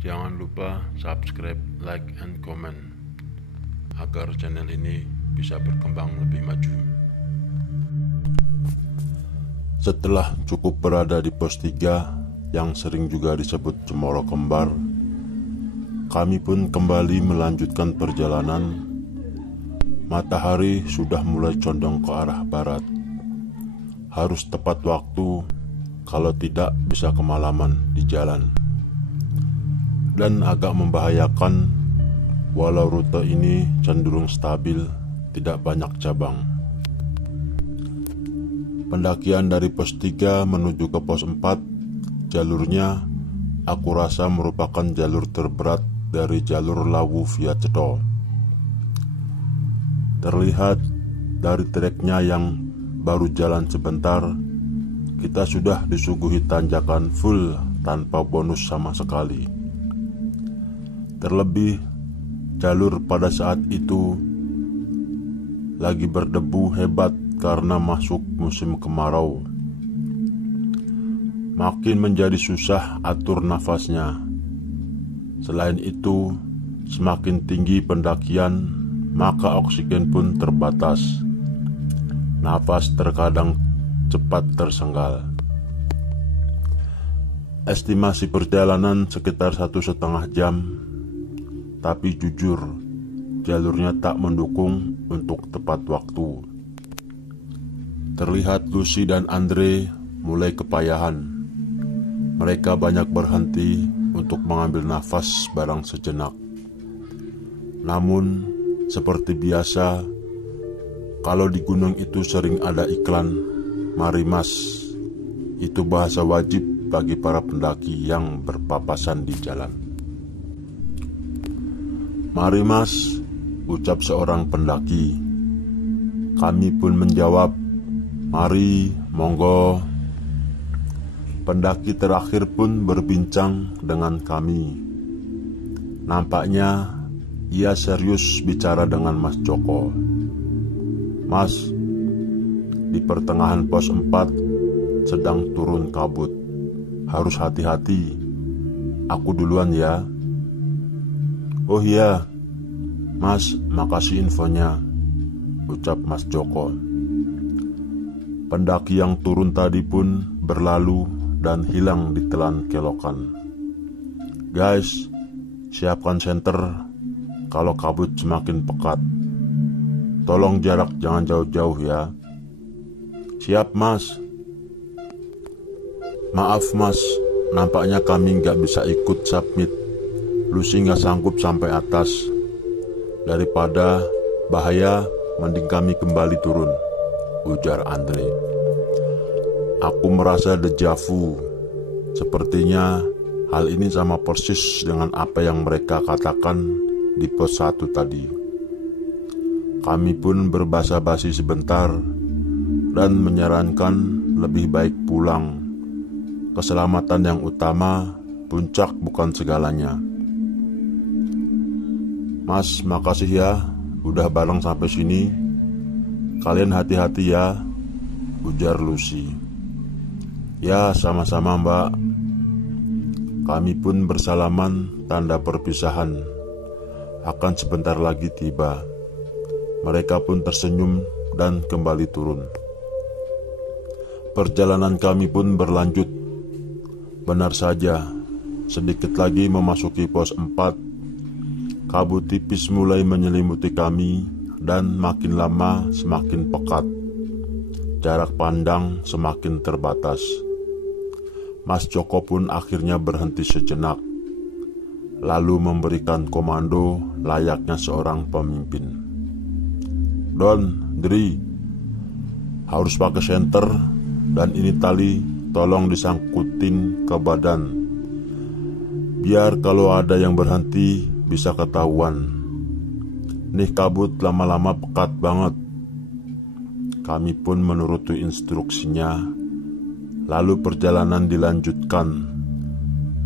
Jangan lupa subscribe, like, and comment agar channel ini bisa berkembang lebih maju. Setelah cukup berada di pos 3 yang sering juga disebut Cemoro Kembar, kami pun kembali melanjutkan perjalanan. Matahari sudah mulai condong ke arah barat. Harus tepat waktu, kalau tidak bisa kemalaman di jalan. Dan agak membahayakan, walau rute ini cenderung stabil, tidak banyak cabang. Pendakian dari pos 3 menuju ke pos 4, jalurnya aku rasa merupakan jalur terberat dari jalur Lawu via Cedol. Terlihat dari treknya yang baru jalan sebentar, kita sudah disuguhi tanjakan full tanpa bonus sama sekali. Terlebih, jalur pada saat itu lagi berdebu hebat karena masuk musim kemarau. Makin menjadi susah atur nafasnya. Selain itu, semakin tinggi pendakian, maka oksigen pun terbatas. Nafas terkadang cepat tersenggal. Estimasi perjalanan sekitar 1,5 jam. Tapi jujur, jalurnya tak mendukung untuk tepat waktu. Terlihat Lucy dan Andre mulai kepayahan. Mereka banyak berhenti untuk mengambil nafas barang sejenak. Namun, seperti biasa, kalau di gunung itu sering ada iklan "Mari Mas". Itu bahasa wajib bagi para pendaki yang berpapasan di jalan. "Mari Mas," ucap seorang pendaki. Kami pun menjawab, "Mari, monggo." Pendaki terakhir pun berbincang dengan kami. Nampaknya ia serius bicara dengan Mas Joko. "Mas, di pertengahan pos 4 sedang turun kabut. Harus hati-hati. Aku duluan ya." "Oh iya, Mas, makasih infonya," ucap Mas Joko. Pendaki yang turun tadi pun berlalu dan hilang ditelan kelokan. "Guys, siapkan senter kalau kabut semakin pekat. Tolong jarak jangan jauh-jauh ya." "Siap, Mas." "Maaf, Mas, nampaknya kami nggak bisa ikut submit. Lucy nggak sanggup sampai atas. Daripada bahaya, mending kami kembali turun," ujar Andre. Aku merasa dejavu. Sepertinya hal ini sama persis dengan apa yang mereka katakan di pos 1 tadi. Kami pun berbasa-basi sebentar dan menyarankan lebih baik pulang. Keselamatan yang utama, puncak bukan segalanya. "Mas, makasih ya udah bareng sampai sini. Kalian hati-hati ya," ujar Lucy. "Ya, sama-sama Mbak." Kami pun bersalaman tanda perpisahan. Akan sebentar lagi tiba. Mereka pun tersenyum dan kembali turun. Perjalanan kami pun berlanjut. Benar saja, sedikit lagi memasuki pos 4. Kabut tipis mulai menyelimuti kami dan makin lama semakin pekat. Jarak pandang semakin terbatas. Mas Joko pun akhirnya berhenti sejenak, lalu memberikan komando layaknya seorang pemimpin. "Don, Dri, harus pakai senter, dan ini tali tolong disangkutin ke badan. Biar kalau ada yang berhenti bisa ketahuan. Nih kabut lama-lama pekat banget." Kami pun menuruti instruksinya. Lalu perjalanan dilanjutkan.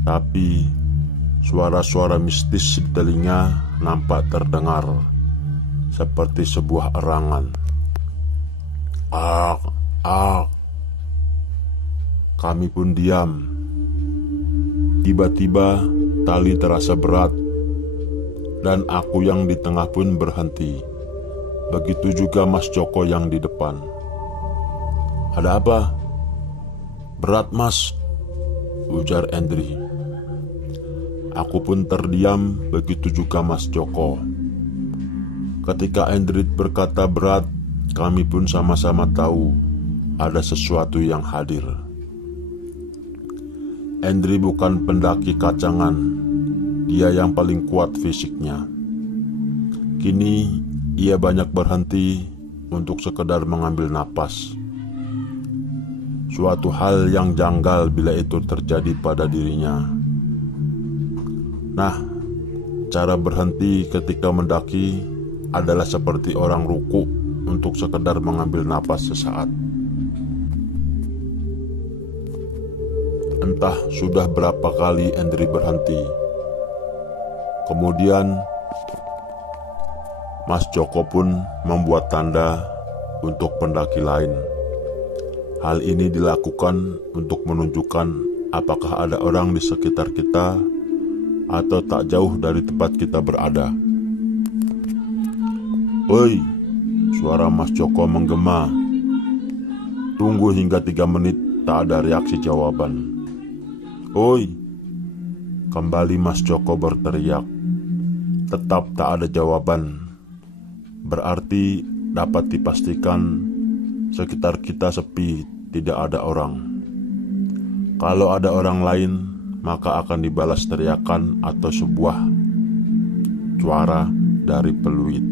Tapi suara-suara mistis di telinga nampak terdengar, seperti sebuah erangan. "Ah, ah." Kami pun diam. Tiba-tiba Tali terasa berat, dan aku yang di tengah pun berhenti. Begitu juga Mas Joko yang di depan. "Ada apa?" "Berat, Mas," ujar Endri. Aku pun terdiam, begitu juga Mas Joko. Ketika Endri berkata berat, kami pun sama-sama tahu ada sesuatu yang hadir. Endri bukan pendaki kacangan, dia yang paling kuat fisiknya. Kini ia banyak berhenti untuk sekedar mengambil napas. Suatu hal yang janggal bila itu terjadi pada dirinya. Nah, cara berhenti ketika mendaki adalah seperti orang ruku untuk sekedar mengambil napas sesaat. Entah sudah berapa kali Endri berhenti. Kemudian Mas Joko pun membuat tanda untuk pendaki lain. Hal ini dilakukan untuk menunjukkan apakah ada orang di sekitar kita atau tak jauh dari tempat kita berada. "Oi!" suara Mas Joko menggema. Tunggu hingga 3 menit tak ada reaksi jawaban. "Oi!" kembali Mas Joko berteriak. Tetap tak ada jawaban. Berarti dapat dipastikan sekitar kita sepi, tidak ada orang. Kalau ada orang lain, maka akan dibalas teriakan atau sebuah suara dari peluit.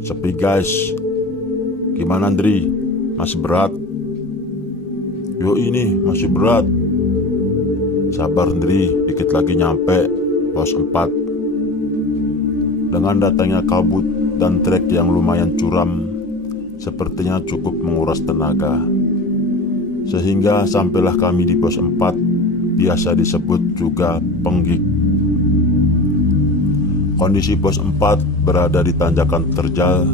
"Sepi guys, gimana Andri? Masih berat?" "Yo ini masih berat." "Sabar Andri, dikit lagi nyampe pos 4. Dengan datangnya kabut dan trek yang lumayan curam, sepertinya cukup menguras tenaga. Sehingga sampailah kami di pos 4, biasa disebut juga Penggik. Kondisi pos 4 berada di tanjakan terjal,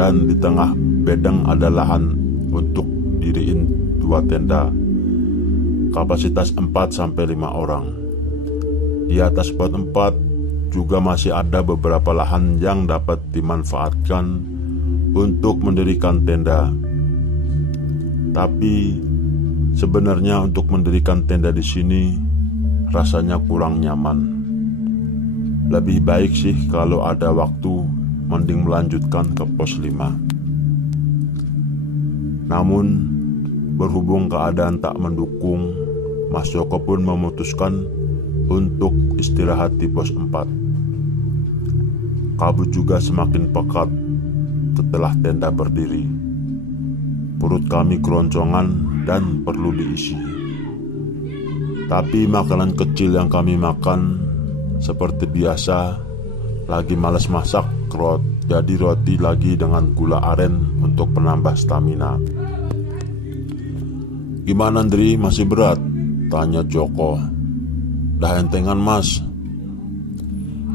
dan di tengah bedeng ada lahan untuk diriin 2 tenda. Kapasitas 4-5 orang. Di atas pos 4 juga masih ada beberapa lahan yang dapat dimanfaatkan untuk mendirikan tenda. Tapi sebenarnya untuk mendirikan tenda di sini rasanya kurang nyaman. Lebih baik sih kalau ada waktu, mending melanjutkan ke pos 5. Namun berhubung keadaan tak mendukung, Mas Joko pun memutuskan untuk istirahat di pos 4. Kabut juga semakin pekat setelah tenda berdiri. Perut kami keroncongan dan perlu diisi. Tapi makanan kecil yang kami makan seperti biasa, lagi malas masak, jadi roti lagi dengan gula aren untuk penambah stamina. "Gimana Andri, masih berat?" tanya Joko. "Dah entengan Mas."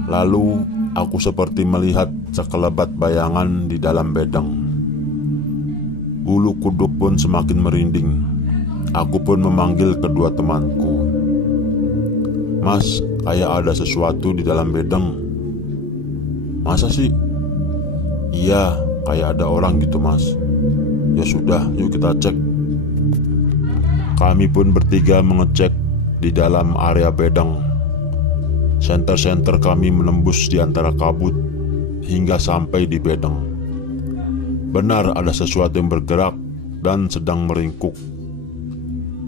Lalu aku seperti melihat sekelebat bayangan di dalam bedeng. Bulu kuduk pun semakin merinding. Aku pun memanggil kedua temanku. "Mas, kayak ada sesuatu di dalam bedeng." "Masa sih?" "Iya, kayak ada orang gitu Mas." "Ya sudah, yuk kita cek." Kami pun bertiga mengecek di dalam area bedeng. Senter-senter kami menembus di antara kabut hingga sampai di bedeng. Benar ada sesuatu yang bergerak dan sedang meringkuk.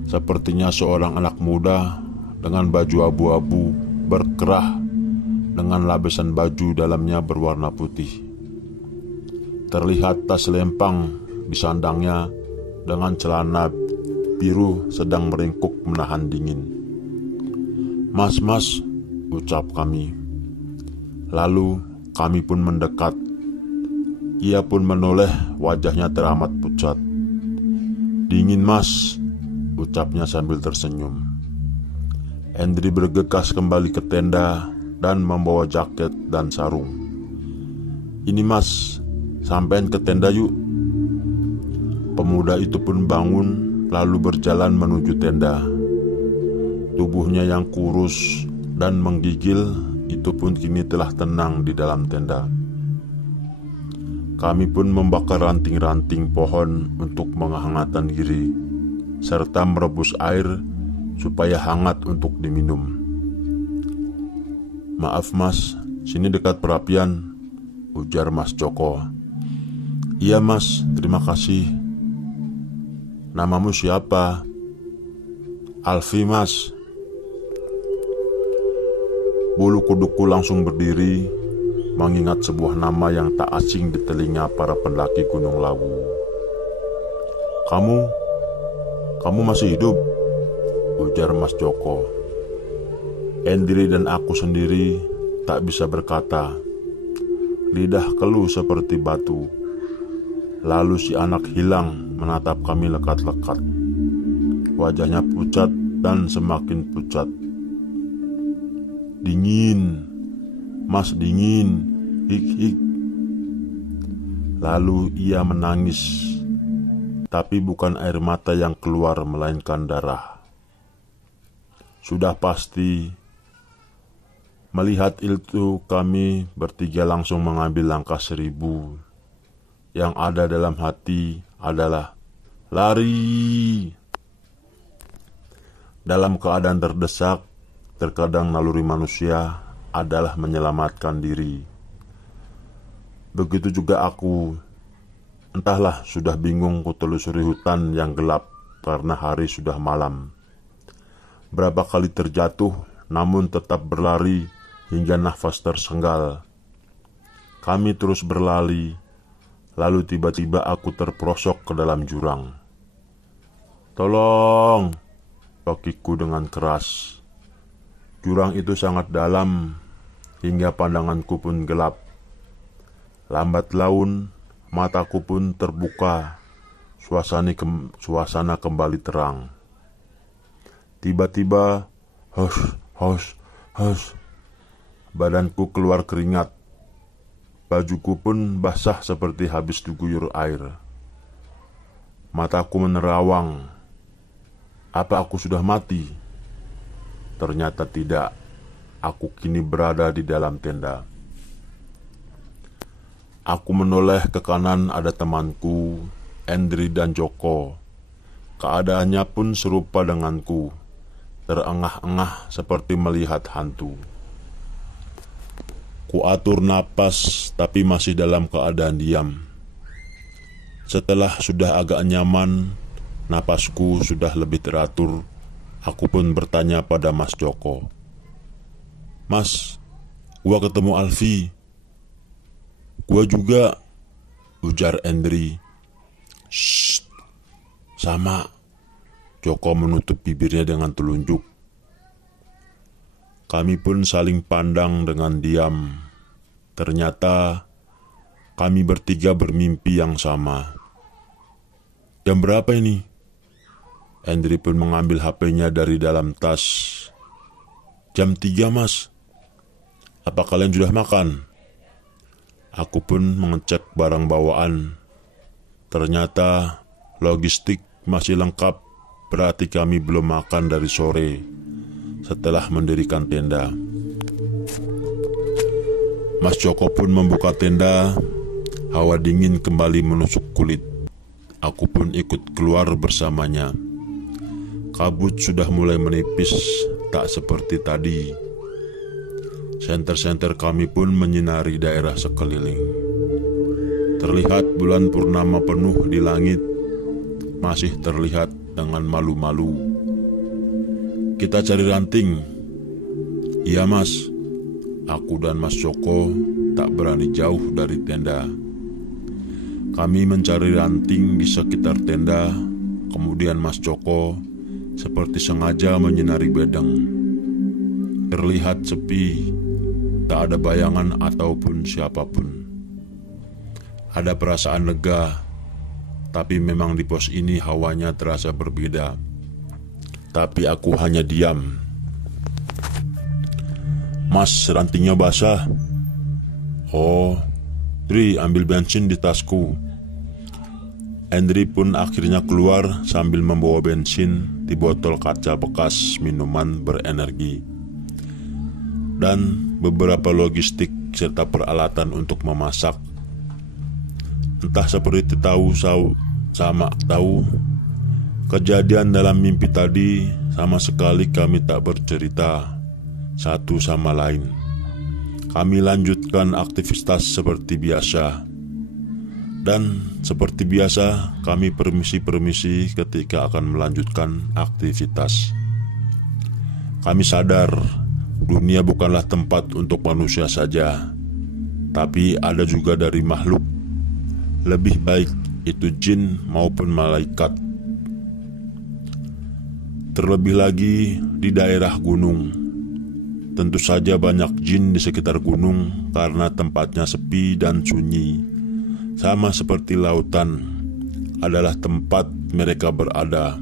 Sepertinya seorang anak muda dengan baju abu-abu berkerah dengan lapisan baju dalamnya berwarna putih. Terlihat tas lempang di sandangnya dengan celana biru sedang meringkuk menahan dingin. Mas," ucap kami. Lalu kami pun mendekat. Ia pun menoleh, wajahnya teramat pucat. "Dingin Mas," ucapnya sambil tersenyum. Endri bergegas kembali ke tenda dan membawa jaket dan sarung. "Ini Mas, sampean ke tenda yuk." Pemuda itu pun bangun lalu berjalan menuju tenda. Tubuhnya yang kurus dan menggigil itu pun kini telah tenang di dalam tenda. Kami pun membakar ranting-ranting pohon untuk menghangatkan diri, serta merebus air supaya hangat untuk diminum. "Maaf Mas, sini dekat perapian," ujar Mas Joko. "Iya Mas, terima kasih. Namamu siapa?" "Alfi Mas." Bulu kuduku langsung berdiri, mengingat sebuah nama yang tak asing di telinga para pendaki Gunung Lawu. Kamu masih hidup?" ujar Mas Joko. Endri dan aku sendiri tak bisa berkata. Lidah keluh seperti batu. Lalu si anak hilang menatap kami lekat-lekat. Wajahnya pucat dan semakin pucat. "Dingin, Mas, dingin, hik-hik." Lalu ia menangis, tapi bukan air mata yang keluar melainkan darah. Sudah pasti melihat itu, kami bertiga langsung mengambil langkah 1000. Yang ada dalam hati adalah lari. Dalam keadaan terdesak, terkadang naluri manusia adalah menyelamatkan diri. Begitu juga aku. Entahlah, sudah bingung kutelusuri hutan yang gelap karena hari sudah malam. Berapa kali terjatuh, namun tetap berlari hingga nafas tersenggal. Kami terus berlari, lalu tiba-tiba aku terperosok ke dalam jurang. "Tolong!" teriakku dengan keras. Jurang itu sangat dalam, hingga pandanganku pun gelap. Lambat laun, mataku pun terbuka. Suasana kembali terang. Tiba-tiba, hos, badanku keluar keringat. Bajuku pun basah seperti habis diguyur air. Mataku menerawang. Apa aku sudah mati? Ternyata tidak. Aku kini berada di dalam tenda. Aku menoleh ke kanan, ada temanku, Endri dan Joko. Keadaannya pun serupa denganku, terengah-engah seperti melihat hantu. Kuatur napas tapi masih dalam keadaan diam. Setelah sudah agak nyaman, napasku sudah lebih teratur, aku pun bertanya pada Mas Joko. "Mas, gua ketemu Alfi." "Gua juga," ujar Endri. "Shh, sama." Joko menutup bibirnya dengan telunjuk. Kami pun saling pandang dengan diam. Ternyata kami bertiga bermimpi yang sama. "Jam berapa ini?" Endri pun mengambil HP-nya dari dalam tas. "Jam 3 Mas. Apa kalian sudah makan?" Aku pun mengecek barang bawaan. Ternyata logistik masih lengkap, berarti kami belum makan dari sore setelah mendirikan tenda. Mas Joko pun membuka tenda. Hawa dingin kembali menusuk kulit. Aku pun ikut keluar bersamanya. Kabut sudah mulai menipis, tak seperti tadi. Senter-senter kami pun menyinari daerah sekeliling. Terlihat bulan purnama penuh di langit, masih terlihat dengan malu-malu. "Kita cari ranting." "Iya Mas." Aku dan Mas Joko tak berani jauh dari tenda. Kami mencari ranting di sekitar tenda. Kemudian Mas Joko seperti sengaja menyinari bedeng. Terlihat sepi, tak ada bayangan ataupun siapapun. Ada perasaan lega, tapi memang di pos ini hawanya terasa berbeda. Tapi aku hanya diam. "Mas, rantingnya basah." "Oh, Dri, ambil bensin di tasku." Endri pun akhirnya keluar sambil membawa bensin di botol kaca bekas minuman berenergi. dan beberapa logistik serta peralatan untuk memasak. Entah seperti tahu sama tahu, kejadian dalam mimpi tadi sama sekali kami tak bercerita satu sama lain. Kami lanjutkan aktivitas seperti biasa. Dan seperti biasa kami permisi-permisi ketika akan melanjutkan aktivitas. Kami sadar dunia bukanlah tempat untuk manusia saja, tapi ada juga dari makhluk, lebih baik itu jin maupun malaikat. Terlebih lagi di daerah gunung. Tentu saja banyak jin di sekitar gunung karena tempatnya sepi dan sunyi. Sama seperti lautan adalah tempat mereka berada.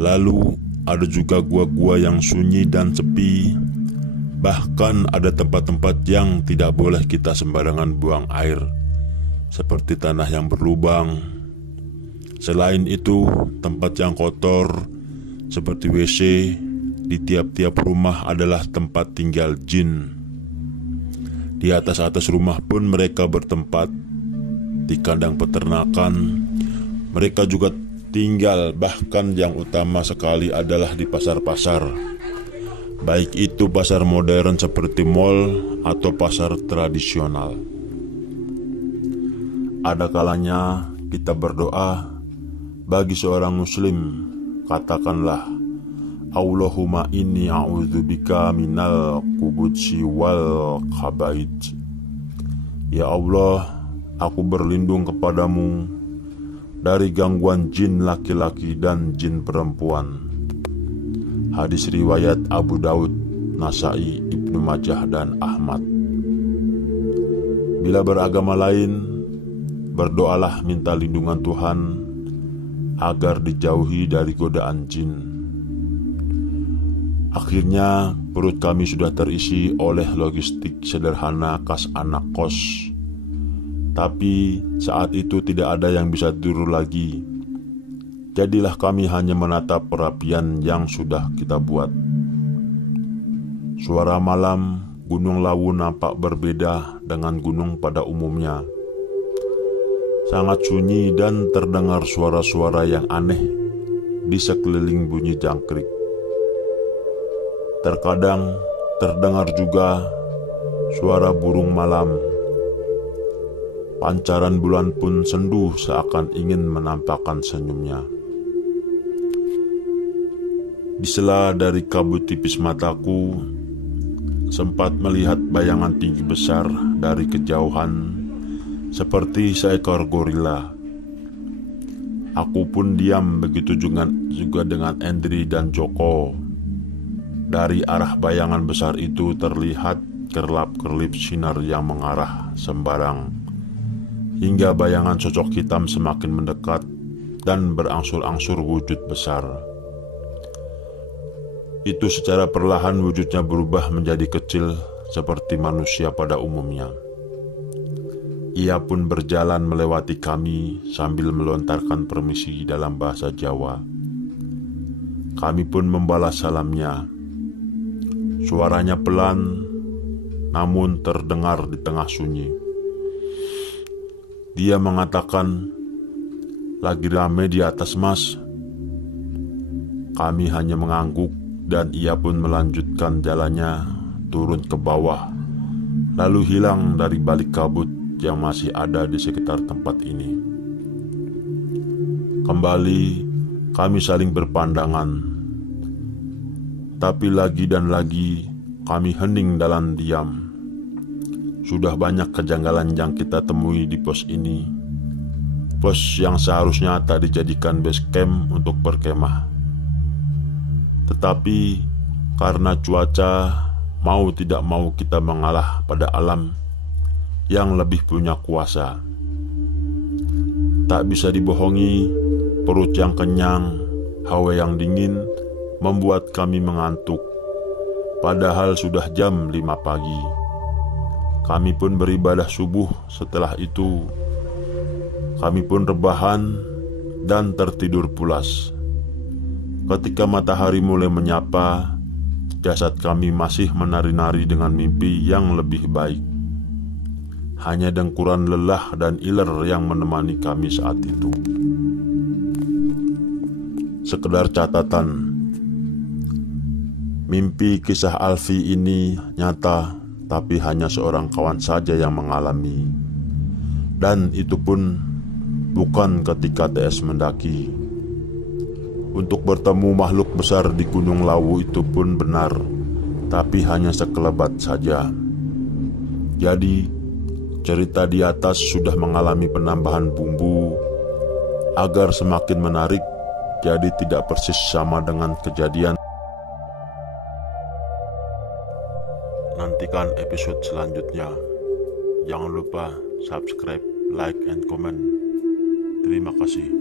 Lalu ada juga gua-gua yang sunyi dan sepi. Bahkan ada tempat-tempat yang tidak boleh kita sembarangan buang air, seperti tanah yang berlubang. Selain itu, tempat yang kotor seperti WC di tiap-tiap rumah adalah tempat tinggal jin. Di atas-atas rumah pun mereka bertempat. Di kandang peternakan mereka juga tinggal. Bahkan yang utama sekali adalah di pasar-pasar, baik itu pasar modern seperti mall atau pasar tradisional. Ada kalanya kita berdoa bagi seorang muslim, katakanlah, Allahumma inni a'udzubika minal khubutsi wal khaba'ith. Ya Allah, aku berlindung kepadamu dari gangguan jin laki-laki dan jin perempuan. Hadis riwayat Abu Daud, Nasai, Ibnu Majah, dan Ahmad. Bila beragama lain, berdoalah minta lindungan Tuhan agar dijauhi dari godaan jin. Akhirnya perut kami sudah terisi oleh logistik sederhana khas anak kos. Tapi saat itu tidak ada yang bisa tidur lagi. Jadilah kami hanya menatap perapian yang sudah kita buat. Suara malam Gunung Lawu nampak berbeda dengan gunung pada umumnya. Sangat sunyi dan terdengar suara-suara yang aneh di sekeliling bunyi jangkrik. Terkadang terdengar juga suara burung malam. Pancaran bulan pun sendu seakan ingin menampakkan senyumnya. Di sela dari kabut tipis mataku, sempat melihat bayangan tinggi besar dari kejauhan seperti seekor gorila. Aku pun diam, begitu juga dengan Endri dan Joko. Dari arah bayangan besar itu terlihat kerlap-kerlip sinar yang mengarah sembarang, hingga bayangan sosok hitam semakin mendekat dan berangsur-angsur wujud besar. Itu secara perlahan wujudnya berubah menjadi kecil seperti manusia pada umumnya. Ia pun berjalan melewati kami sambil melontarkan permisi dalam bahasa Jawa. Kami pun membalas salamnya. Suaranya pelan, namun terdengar di tengah sunyi. Dia mengatakan, "Lagi rame di atas, Mas." Kami hanya mengangguk dan ia pun melanjutkan jalannya turun ke bawah, lalu hilang dari balik kabut yang masih ada di sekitar tempat ini. Kembali kami saling berpandangan. Tapi lagi dan lagi kami hening dalam diam. Sudah banyak kejanggalan yang kita temui di pos ini. Pos yang seharusnya tak dijadikan base camp untuk berkemah. Tetapi karena cuaca, mau tidak mau kita mengalah pada alam yang lebih punya kuasa. Tak bisa dibohongi, perut yang kenyang, hawa yang dingin membuat kami mengantuk. Padahal sudah jam 5 pagi. Kami pun beribadah subuh. Setelah itu kami pun rebahan dan tertidur pulas. Ketika matahari mulai menyapa, jasad kami masih menari-nari dengan mimpi yang lebih baik. Hanya dengkuran lelah dan iler yang menemani kami saat itu. Sekedar catatan, mimpi kisah Alfi ini nyata, tapi hanya seorang kawan saja yang mengalami. Dan itu pun bukan ketika TS mendaki. Untuk bertemu makhluk besar di Gunung Lawu itu pun benar, tapi hanya sekelebat saja. Jadi, cerita di atas sudah mengalami penambahan bumbu agar semakin menarik, jadi tidak persis sama dengan kejadian. Nantikan episode selanjutnya. Jangan lupa subscribe, like, and comment. Terima kasih.